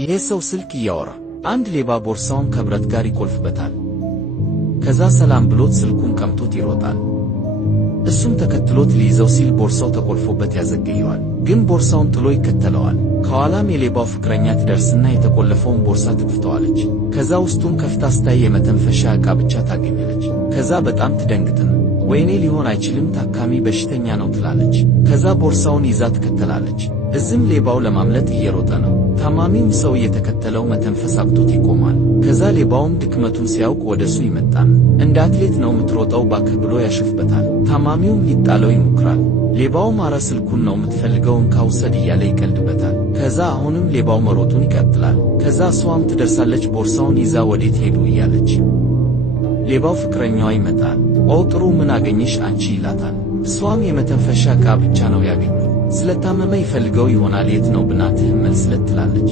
ይሄ ሰው ስልክ እያወራ አንድ ሌባ ቦርሳውን ከብረት ጋር ይቆልፍበታል። ከዛ ሰላም ብሎት ስልኩን ቀምቶት ይሮጣል። እሱም ተከትሎት ሊይዘው ሲል ቦርሳው ተቆልፎበት ያዘገየዋል። ግን ቦርሳውን ጥሎ ይከተለዋል። ከኋላም የሌባው ፍቅረኛ ትደርስና የተቆለፈውን ቦርሳ ትከፍተዋለች። ከዛ ውስጡን ከፍታ ስታይ የመተንፈሻ ዕቃ ብቻ ታገኛለች። ከዛ በጣም ትደንግጥና ወይኔ ሊሆን አይችልም ታካሚ በሽተኛ ነው ትላለች። ከዛ ቦርሳውን ይዛ ትከተላለች። እዚህም ሌባው ለማምለጥ እየሮጠ ነው። ታማሚውም ሰው እየተከተለው መተንፈስ አቅቶት ይቆማል። ከዛ ሌባውም ድክመቱን ሲያውቅ ወደሱ ይመጣል። እንደ አትሌት ነው የምትሮጠው ባክህ ብሎ ያሾፍበታል። ታማሚውም ሊጣለው ይሞክራል። ሌባውም አረ ስልኩን ነው የምትፈልገው እንካ ውሰድ እያለ ይቀልድበታል። ከዛ አሁንም ሌባው መሮጡን ይቀጥላል። ከዛ እሷም ትደርሳለች ቦርሳውን ይዛ ወዴት ሄዱ እያለች። ሌባው ፍቅረኛዋ ይመጣል። ኦ ጥሩ ምን አገኘሽ አንቺ ይላታል። እሷም የመተንፈሻ ዕቃ ብቻ ነው ያገኘው። ስለታመመ ይፈልገው ይሆናል የት ነው ብናትህ መልስለት ትላለች።